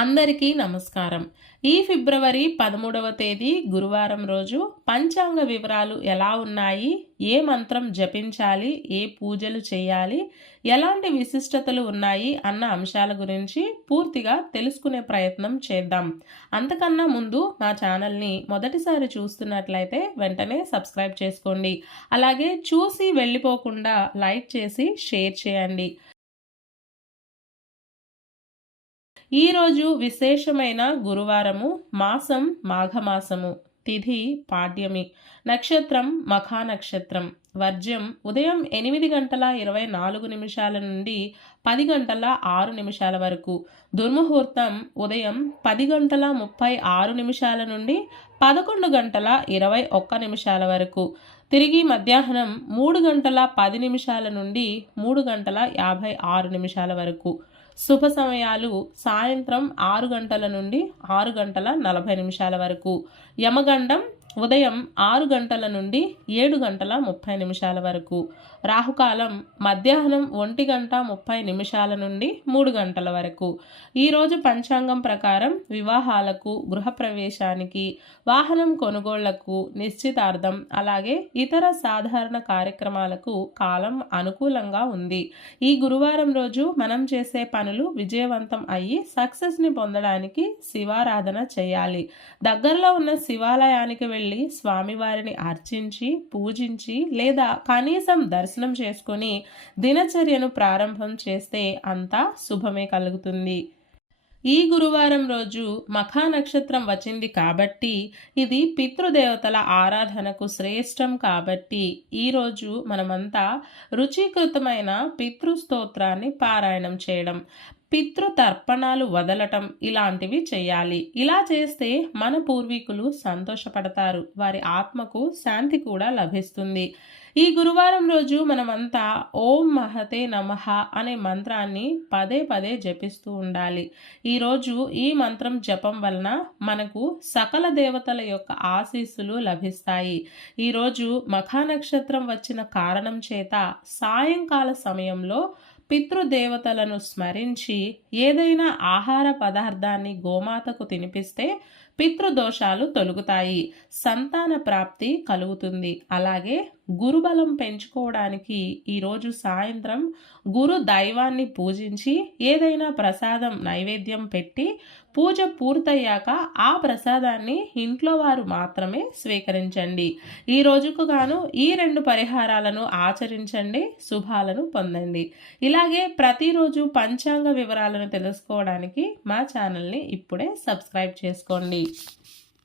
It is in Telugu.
అందరికీ నమస్కారం. ఈ ఫిబ్రవరి పదమూడవ తేదీ గురువారం రోజు పంచాంగ వివరాలు ఎలా ఉన్నాయి? ఏ మంత్రం జపించాలి? ఏ పూజలు చేయాలి? ఎలాంటి విశిష్టతలు ఉన్నాయి? అన్న అంశాల గురించి పూర్తిగా తెలుసుకునే ప్రయత్నం చేద్దాం. అంతకన్నా ముందు మా ఛానల్ని మొదటిసారి చూస్తున్నట్లయితే వెంటనే సబ్స్క్రైబ్ చేసుకోండి. అలాగే చూసి వెళ్ళిపోకుండా లైక్ చేసి షేర్ చేయండి. ఈరోజు విశేషమైన గురువారము మాసం మాఘమాసము తిథి పాడ్యమి నక్షత్రం మఖా నక్షత్రం వర్జ్యం ఉదయం ఎనిమిది గంటల ఇరవై నాలుగు నిమిషాల నుండి పది గంటల ఆరు నిమిషాల వరకు. దుర్ముహూర్తం ఉదయం పది గంటల ముప్పై ఆరు నిమిషాల నుండి పదకొండు గంటల ఇరవై ఒక్క నిమిషాల వరకు. తిరిగి మధ్యాహ్నం మూడు గంటల పది నిమిషాల నుండి మూడు గంటల యాభై ఆరు నిమిషాల వరకు. శుభ సమయాలు సాయంత్రం ఆరు గంటల నుండి ఆరు గంటల నలభై నిమిషాల వరకు. యమగండం ఉదయం ఆరు గంటల నుండి ఏడు గంటల ముప్పై నిమిషాల వరకు రాహుకాలం మధ్యాహ్నం ఒంటి గంట ముప్పై నిమిషాల నుండి మూడు గంటల వరకు. ఈరోజు పంచాంగం ప్రకారం వివాహాలకు గృహప్రవేశానికి వాహనం కొనుగోళ్ళకు నిశ్చితార్థం అలాగే ఇతర సాధారణ కార్యక్రమాలకు కాలం అనుకూలంగా ఉంది. ఈ గురువారం రోజు మనం చేసే పనులు విజయవంతం అయ్యి సక్సెస్ని పొందడానికి శివారాధన చేయాలి. దగ్గరలో ఉన్న శివాలయానికి వెళ్ళి వెళ్ళి స్వామివారిని అర్చించి పూజించి లేదా కనీసం దర్శనం చేసుకొని దినచర్యను ప్రారంభం చేస్తే అంతా శుభమే కలుగుతుంది. ఈ గురువారం రోజు మఖా నక్షత్రం వచ్చింది కాబట్టి ఇది పితృదేవతల ఆరాధనకు శ్రేష్టం కాబట్టి ఈరోజు మనమంతా రుచీకృతమైన పితృస్తోత్రాన్ని పారాయణం చేయడం. పితృతర్పణాలు వదలటం ఇలాంటివి చేయాలి. ఇలా చేస్తే మన పూర్వీకులు సంతోషపడతారు. వారి ఆత్మకు శాంతి కూడా లభిస్తుంది. ఈ గురువారం రోజు మనమంతా ఓం మహతే నమః అనే మంత్రాన్ని పదే పదే జపిస్తూ ఉండాలి. ఈరోజు ఈ మంత్రం జపం వలన మనకు సకల దేవతల యొక్క ఆశీస్సులు లభిస్తాయి. ఈరోజు మఖా నక్షత్రం వచ్చిన కారణం చేత సాయంకాల సమయంలో పితృదేవతలను స్మరించి ఏదైనా ఆహార పదార్థాన్ని గోమాతకు తినిపిస్తే పితృదోషాలు తొలుగుతాయి. సంతాన ప్రాప్తి కలుగుతుంది. అలాగే గురుబలం పెంచుకోవడానికి ఈరోజు సాయంత్రం గురు దైవాన్ని పూజించి ఏదైనా ప్రసాదం నైవేద్యం పెట్టి పూజ పూర్తయ్యాక ఆ ప్రసాదాన్ని ఇంట్లో వారు మాత్రమే స్వీకరించండి. ఈ రోజుకు గాను ఈ రెండు పరిహారాలను ఆచరించండి శుభాలను పొందండి. ఇలాగే ప్రతిరోజు పంచాంగ వివరాలను తెలుసుకోవడానికి మా ఛానల్ని ఇప్పుడే సబ్స్క్రైబ్ చేసుకోండి. week.